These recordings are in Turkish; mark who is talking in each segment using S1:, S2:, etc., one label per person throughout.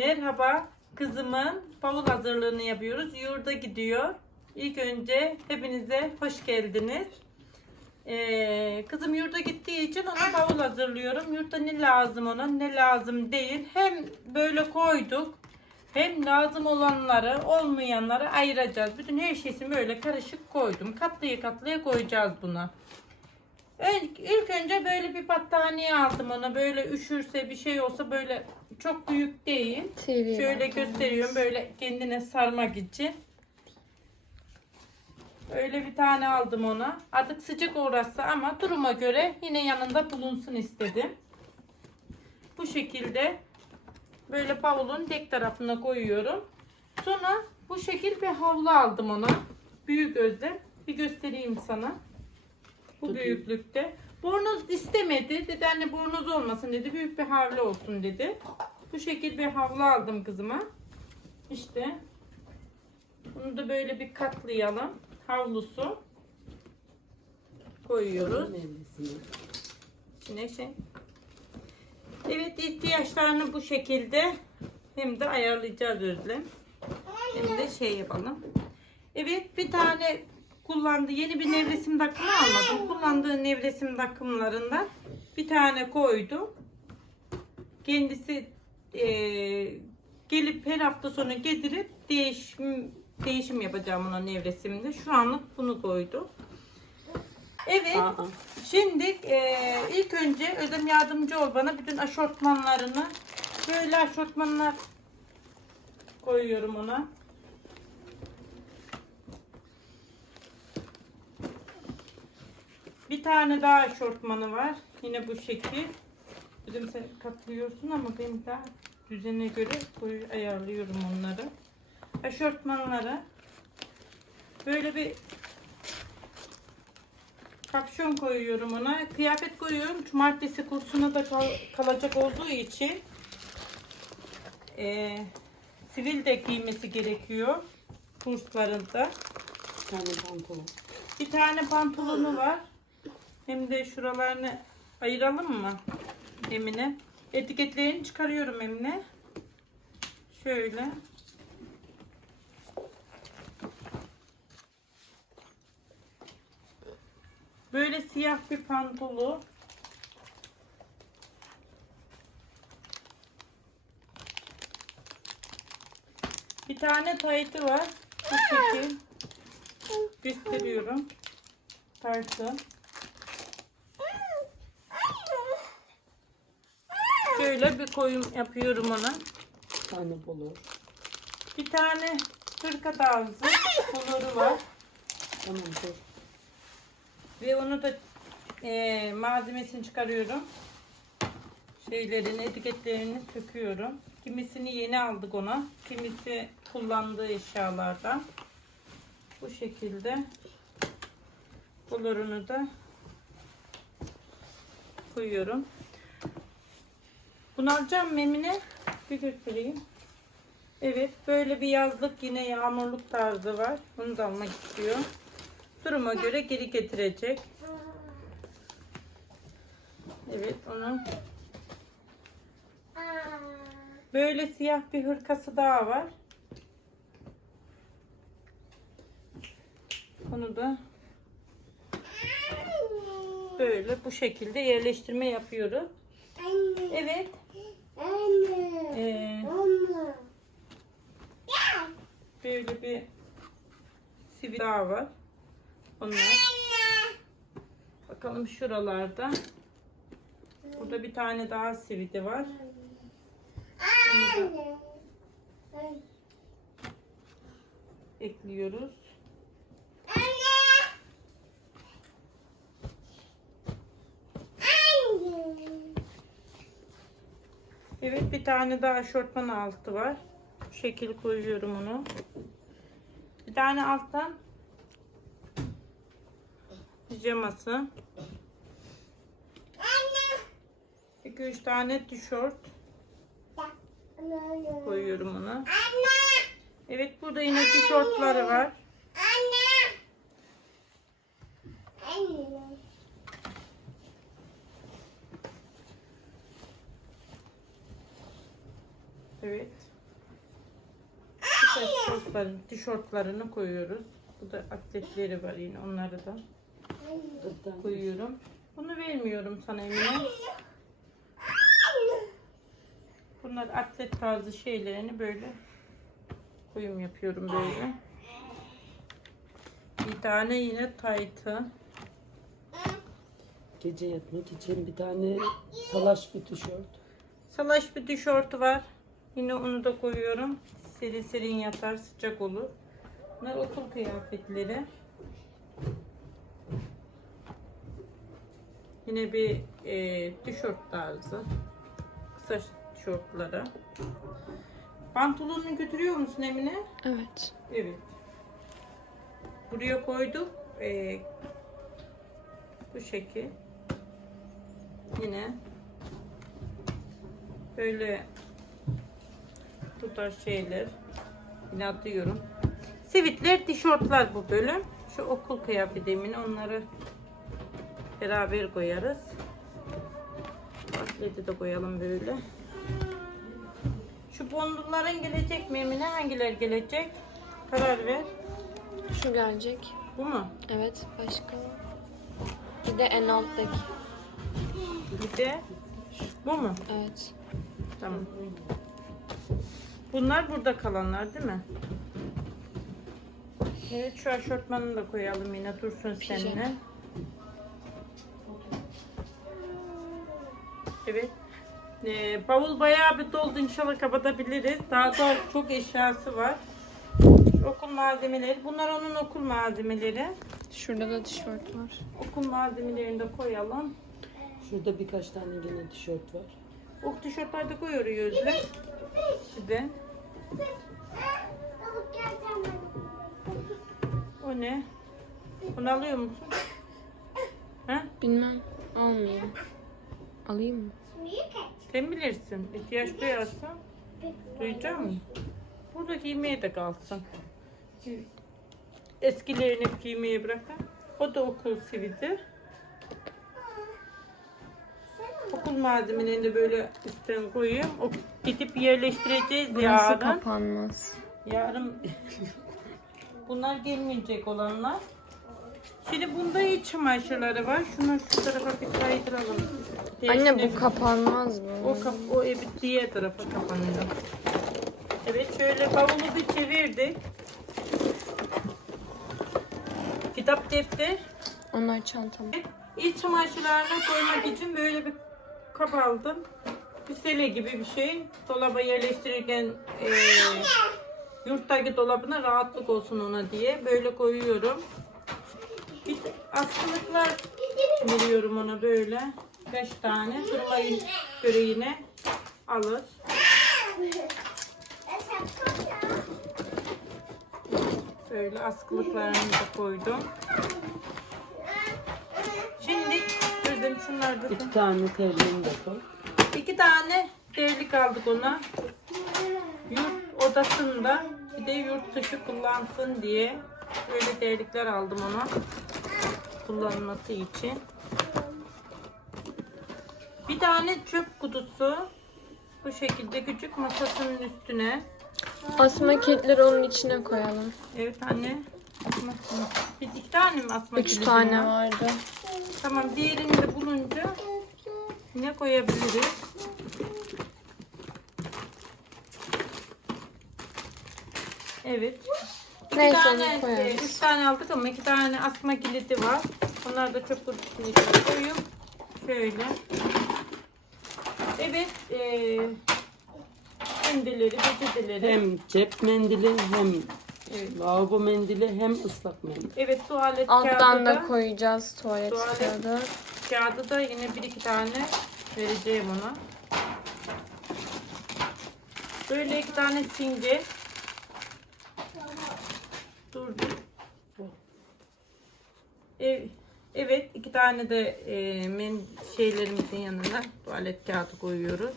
S1: Merhaba, kızımın bavul hazırlığını yapıyoruz. Yurda gidiyor. İlk önce hepinize hoş geldiniz. Ee, kızım yurda gittiği için ona bavul hazırlıyorum. Yurtta ne lazım ona ne lazım değil. Hem böyle koyduk hem lazım olanları olmayanları ayıracağız. Bütün her şeysini böyle karışık koydum. Katlıya katlıya koyacağız buna. Ön- İlk önce böyle bir battaniye aldım ona. Böyle üşürse bir şey olsa böyle çok büyük değil.
S2: TV
S1: Şöyle gösteriyorum böyle kendine sarmak için. Öyle bir tane aldım ona. Artık sıcak orası ama duruma göre yine yanında bulunsun istedim. Bu şekilde böyle bavulun tek tarafına koyuyorum. Sonra bu şekil bir havlu aldım ona. Büyük özlem. Bir göstereyim sana. Bu büyüklükte. Bornoz istemedi. Dedi anne bornoz olmasın dedi. Büyük bir havlu olsun dedi. Bu şekil bir havlu aldım kızıma. İşte. Bunu da böyle bir katlayalım. Havlusu. Koyuyoruz. İçine şey. Evet ihtiyaçlarını bu şekilde hem de ayarlayacağız Özlem. Hem de şey yapalım. Evet bir tane kullandığı yeni bir nevresim takımı almadım. Kullandığı nevresim takımlarından bir tane koydum. Kendisi eee, gelip her hafta sonu getirip değişim değişim yapacağım ona nevresimde. Şu anlık bunu koydum. Evet.
S3: Aa,
S1: Şimdi eee, ilk önce Ödem yardımcı ol bana bütün aşortmanlarını böyle aşortmanlar koyuyorum ona. Bir tane daha aşortmanı var. Yine bu şekil. Ödem sen katlıyorsun ama ben daha düzene göre koyu ayarlıyorum onları. Aşortmanları böyle bir Kapşon koyuyorum ona. Kıyafet koyuyorum. Cumartesi kursuna da kal- kalacak olduğu için eee, sivil de giymesi gerekiyor kurslarında.
S3: bir tane pantolon.
S1: Bir tane pantolonu var. Hem de şuralarını ayıralım mı Emine? Etiketlerini çıkarıyorum Emine. Şöyle. Böyle siyah bir pantolon. Bir tane taytı var. Bu şekil. Gösteriyorum. Taytı. Şöyle bir koyum yapıyorum ona.
S3: Bir tane bolur.
S1: Bir tane hırka tarzı koloru var.
S3: Tamam dur.
S1: Ve onu da eee, malzemesini çıkarıyorum. Şeylerini, etiketlerini söküyorum. Kimisini yeni aldık ona. Kimisi kullandığı eşyalardan. Bu şekilde kolorunu da koyuyorum. Bunu alacağım memine. Bir göstereyim. Evet böyle bir yazlık yine yağmurluk tarzı var. Bunu da almak istiyor. Duruma göre geri getirecek. Evet onun böyle siyah bir hırkası daha var. Onu da böyle bu şekilde yerleştirme yapıyoruz. Evet. Ee, böyle bir sivil daha var. Onlar. Bakalım şuralarda. Burada bir tane daha sividi var. Onu da ekliyoruz. Evet bir tane daha şortman altı var. Şekil koyuyorum onu. Bir tane alttan pijaması. 2-3 tane tişört koyuyorum ona. Evet burada yine tişörtleri var. Evet. Evet. Kısa tişörtlerin, tişörtlerini koyuyoruz. Bu da atletleri var yine onları da koyuyorum. Bunu vermiyorum sana Emine. Bunlar atlet tarzı şeylerini böyle koyum yapıyorum böyle. Bir tane yine taytı.
S3: Gece yatmak için bir tane salaş bir tişört.
S1: Salaş bir tişörtü var. Yine onu da koyuyorum. Serin serin yatar, sıcak olur. Bunlar okul kıyafetleri. Yine bir e, tişört tarzı. Kısa tişörtleri. Pantolonunu götürüyor musun Emine?
S2: Evet.
S1: Evet. Buraya koyduk. Ee, bu şekil. Yine böyle bu tarz şeyler yine atıyorum. Sivitler, tişörtler bu bölüm. Şu okul kıyafeti Emine onları beraber koyarız. Atleti de koyalım böyle. Şu bondulların gelecek mi Emine? Hangiler gelecek? Karar ver.
S2: Şu gelecek.
S1: Bu mu?
S2: Evet. Başka. Bir de en alttaki.
S1: Bir de bu mu?
S2: Evet.
S1: Tamam. Bunlar burada kalanlar değil mi? Evet şu aşortmanını da koyalım yine dursun seninle. Evet. Ee, bavul bayağı bir doldu inşallah kapatabiliriz. Daha da çok eşyası var. Şu okul malzemeleri. Bunlar onun okul malzemeleri.
S2: Şurada da tişört var.
S1: Okul malzemelerini de koyalım.
S3: Şurada birkaç tane yine tişört var.
S1: Ok tişörtler de koyuyoruz Size. O ne? Bunu alıyor musun? Ha?
S2: Bilmem. Almayayım. Alayım mı?
S1: Sen bilirsin. İhtiyaç duyarsan duyacak mısın? Burada giymeye de kalsın. Eskilerini giymeye bırakın. O da okul sividi. Okul malzemelerini de böyle üstten koyayım. O gidip yerleştireceğiz
S2: Burası
S1: yarın.
S2: kapanmaz.
S1: Yarın bunlar gelmeyecek olanlar. Şimdi bunda iç çamaşırları var. Şunu şu tarafa bir kaydıralım.
S2: Anne bu kapanmaz mı?
S1: O, kap o evi diğer tarafa kapanıyor. Evet şöyle bavulu bir çevirdik. Kitap defter.
S2: Onlar çantam.
S1: İç çamaşırlarını koymak için böyle bir kap aldım. Bir sele gibi bir şey. Dolaba yerleştirirken eee yurttaki dolabına rahatlık olsun ona diye böyle koyuyorum. Bir askılıklar veriyorum ona böyle. Beş tane. Durmayı göre yine alır. Böyle askılıklarını da koydum. Şimdi Şunları da
S3: İki tane terliğini de koy.
S1: İki tane devlik aldık ona. Yurt odasında bir de yurt dışı kullansın diye böyle devlikler aldım ona. Kullanması için. Bir tane çöp kutusu. Bu şekilde küçük masasının üstüne.
S2: Asma kilitleri onun içine koyalım.
S1: Evet anne. Asma Biz iki tane mi asma
S2: Üç tane
S1: var?
S2: vardı.
S1: Tamam diğerini de bulunca yine koyabiliriz. Evet. İki
S2: Neyse,
S1: tane,
S2: onu koyarız.
S1: e, üç tane aldık ama iki tane asma kilidi var. Onları da çöp kutusunun içine koyup şöyle. Evet. E, kendileri.
S3: Hem cep mendili hem
S1: Evet.
S3: lavabo mendili hem ıslak mendil.
S1: Evet tuvalet
S2: Alttan
S1: kağıdı
S2: da
S1: da,
S2: koyacağız tuvalet
S1: Tuvalet.
S2: kağıdı.
S1: kağıdı da yine bir iki tane vereceğim ona. Böyle iki tane simge. Dur. Ev, evet iki tane de e, men şeylerimizin yanına tuvalet kağıdı koyuyoruz.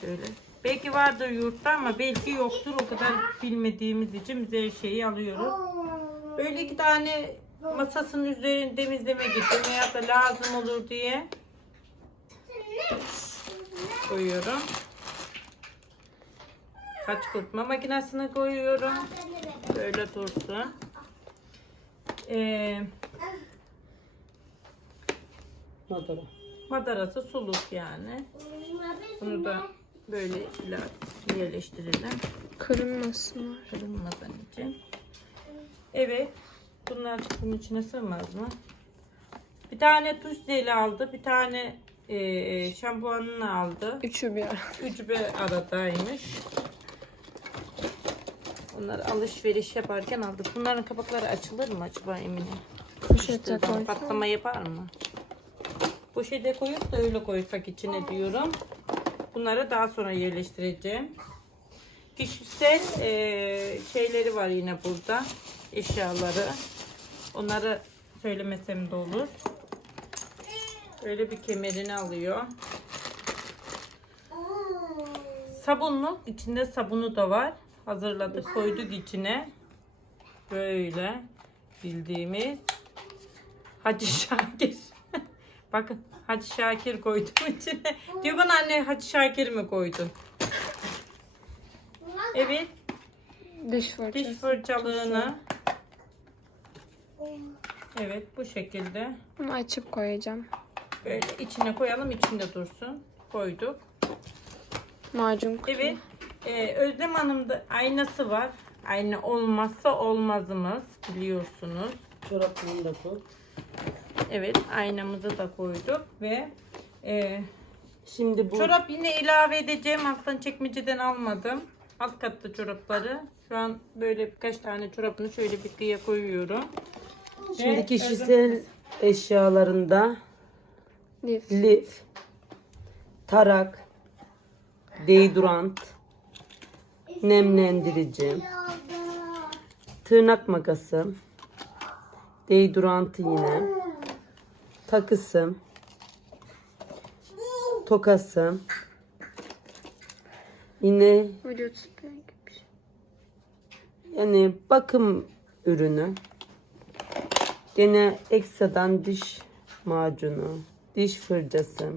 S1: Şöyle. Belki vardır yurtta ama belki yoktur. O kadar bilmediğimiz için biz her şeyi alıyoruz. Böyle iki tane masasının üzerini temizlemek için veya da lazım olur diye koyuyorum. Saç kurutma makinesine koyuyorum. Böyle dursun. Ee,
S3: Madara.
S1: madarası suluk yani. Bunu da böyle yerleştirelim.
S2: Kırılmasınlar.
S1: Kırılmaz anneciğim. Evet. Bunlar bunun içine sığmaz mı? Bir tane tuş zeli aldı. Bir tane e, şampuanını aldı.
S2: Üçü bir ara.
S1: Üçü bir aradaymış. Bunlar alışveriş yaparken aldık. Bunların kapakları açılır mı acaba Emine?
S2: Poşete
S1: İşte
S2: koy.
S1: patlama yapar mı? Poşete koyup da öyle koysak içine diyorum. Bunları daha sonra yerleştireceğim. Kişisel eee, şeyleri var yine burada. Eşyaları. Onları söylemesem de olur. Böyle bir kemerini alıyor. Sabunlu. içinde sabunu da var. Hazırladık koyduk içine. Böyle bildiğimiz Hacı Şakir. Bakın Hacı Şakir koydum içine. Diyor bana anne Hacı Şakir mi koydun? Evet
S2: Diş fırçası.
S1: diş fırçalığını. Evet bu şekilde.
S2: Bunu açıp koyacağım.
S1: Böyle içine koyalım içinde dursun. Koyduk.
S2: Macun kutu.
S1: Evet. Ee, Özlem Hanım'da aynası var. Ayna olmazsa olmazımız biliyorsunuz.
S3: Çoraplarını da koy.
S1: Evet aynamızı da koyduk ve e,
S3: Şimdi bu
S1: çorap yine ilave edeceğim. Alttan çekmeceden almadım. Alt katta çorapları. Şu an böyle birkaç tane çorabını şöyle bir kıyıya koyuyorum.
S3: şimdi
S1: Ve
S3: kişisel eşyalarında
S2: Lif.
S3: lif, tarak, deodorant, nemlendirici, tırnak makası, deodorantı yine, takısı, tokası, yine
S2: şey.
S3: yani bakım ürünü. Gene ekstradan diş macunu, diş fırçası,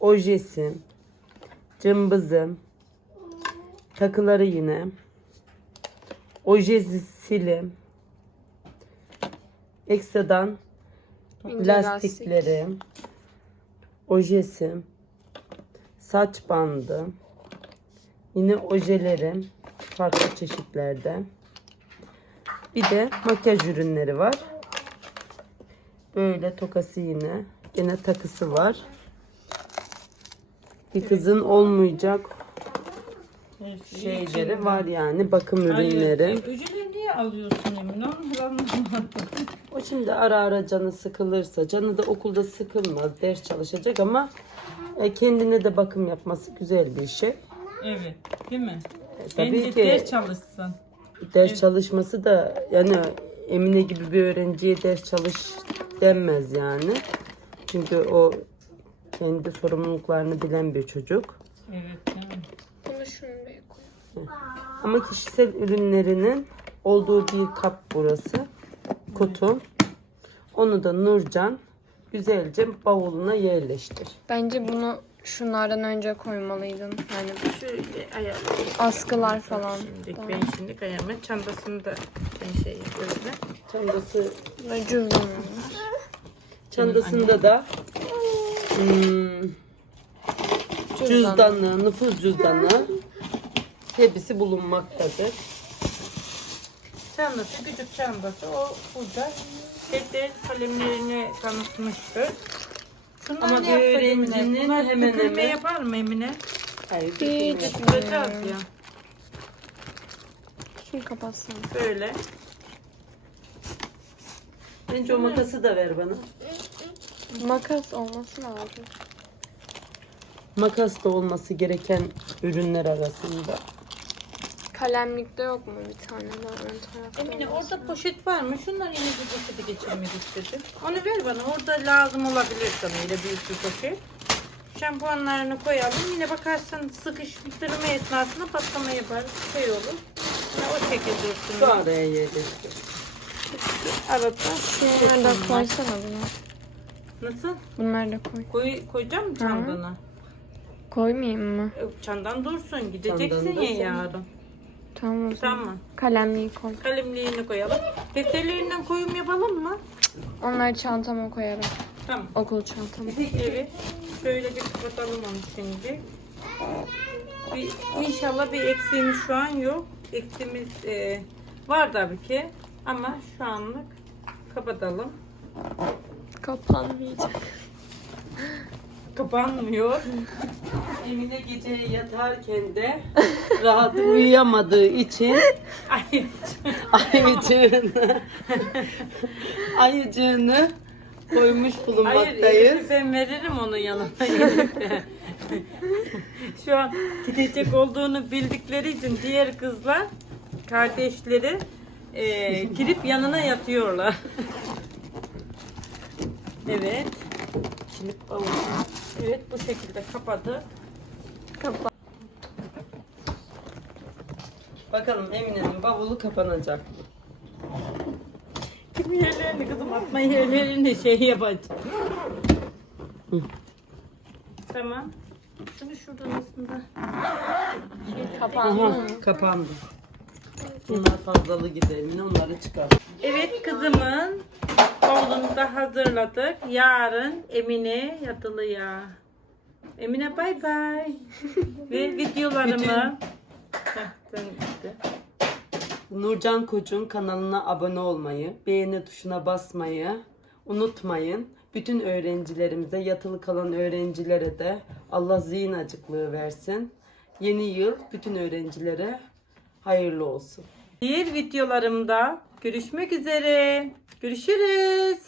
S3: ojesi, cımbızı, takıları yine, ojesi sili, ekstradan
S2: İnce
S3: lastikleri, ojesi, saç bandı, yine ojeleri farklı çeşitlerde. Bir de makyaj ürünleri var. Böyle tokası yine. Gene takısı var. Bir kızın olmayacak şeyleri var yani bakım ürünleri.
S1: Alıyorsun anlamadım.
S3: O şimdi ara ara canı sıkılırsa, canı da okulda sıkılmaz, ders çalışacak ama e, kendine de bakım yapması güzel bir şey.
S1: Evet, değil mi?
S3: tabii
S1: Bence
S3: ki.
S1: ders çalışsın.
S3: Ders çalışması da yani Emine gibi bir öğrenciye ders çalış denmez yani. Çünkü o kendi sorumluluklarını bilen bir çocuk.
S1: Evet, değil mi?
S2: Bunu şuraya koy.
S3: Ama kişisel ürünlerinin olduğu bir kap burası. Kutu. Onu da Nurcan güzelce bavuluna yerleştir.
S2: Bence bunu şunlardan önce koymalıydın. Yani
S1: Şöyle ayarlayayım.
S2: askılar falan.
S1: Şimdi ben şimdi ayarlayayım. Çantasını da ben şey yapıyorum.
S3: Çantası
S2: Ve cüzdanı.
S3: çantasında da hmm, cüzdanı, nüfus cüzdanı hepsi bulunmaktadır.
S1: Çantası, küçük çantası o burada. Defter kalemlerini tanıtmıştır. Şunlar
S3: Ama
S1: ne yapar
S3: öğrencinin
S1: Emine? Bunlar
S3: hemen
S1: dökülme
S3: hemen-
S1: yapar mı Emine?
S3: Hayır,
S2: Hiç.
S1: Süreceğiz ya.
S2: Şunu kapatsana.
S1: Böyle.
S3: Bence o makası da ver bana.
S2: Makas olması lazım.
S3: Makas da olması gereken ürünler arasında.
S2: Kalemlikte yok mu bir tane daha ön tarafta?
S1: Emine orada poşet var mı? Şunlar yine bir poşete geçirmek istedim. Onu ver bana. Orada lazım olabilir sana öyle büyük bir poşet. Şampuanlarını koyalım. Yine bakarsan sıkıştırma esnasında patlama yapar. Şey olur. Yine o şekilde olsun.
S3: Şu araya yerleştir.
S1: Arada.
S2: Şunları da koysana bunu.
S1: Nasıl?
S2: Bunları da koy.
S1: Koy, koyacağım mı çantana?
S2: Koymayayım mı?
S1: E, Çandan dursun. Gideceksin
S3: Çandan
S1: ya
S3: dursun.
S1: yarın.
S2: Tamam o zaman.
S1: Tamam.
S2: Kalemliği koy.
S1: Kalemliğini koyalım. Defterlerinden koyum yapalım mı?
S2: Onları çantama koyarım.
S1: Tamam.
S2: Okul çantama.
S1: Evet. Şöyle bir kapatalım onu şimdi. Bir, inşallah bir eksiğimiz şu an yok. Eksiğimiz e, var tabii ki. Ama şu anlık kapatalım.
S2: Kapanmayacak.
S1: Kapanmıyor.
S3: Emine gece yatarken de rahat uyuyamadığı için
S1: Ay,
S3: ayıcığını ayıcığını koymuş
S1: Hayır,
S3: bulunmaktayız.
S1: Elif'i ben veririm onun yanına. Şu an gidecek olduğunu bildikleri için diğer kızlar, kardeşleri e, girip yanına yatıyorlar. evet.
S3: Bavulu.
S1: Evet bu şekilde kapadı.
S2: Kapan.
S3: Bakalım Emine'nin bavulu kapanacak mı?
S1: Kim yerlerini kızım atma yerlerini şey yapacağım.
S3: Hı.
S1: Tamam. Şunu şuradan aslında. Şey,
S2: Kapandı
S3: Aha, kapandı. Bunlar fazlalı gider Emine onları çıkar.
S1: Evet kızımın bavulunu da hazırladık. Yarın Emine yatılıya. Emine bay bay. Ve videolarımı.
S3: Nurcan Koç'un kanalına abone olmayı, beğeni tuşuna basmayı unutmayın. Bütün öğrencilerimize, yatılı kalan öğrencilere de Allah zihin acıklığı versin. Yeni yıl bütün öğrencilere hayırlı olsun.
S1: Diğer videolarımda görüşmek üzere. Görüşürüz.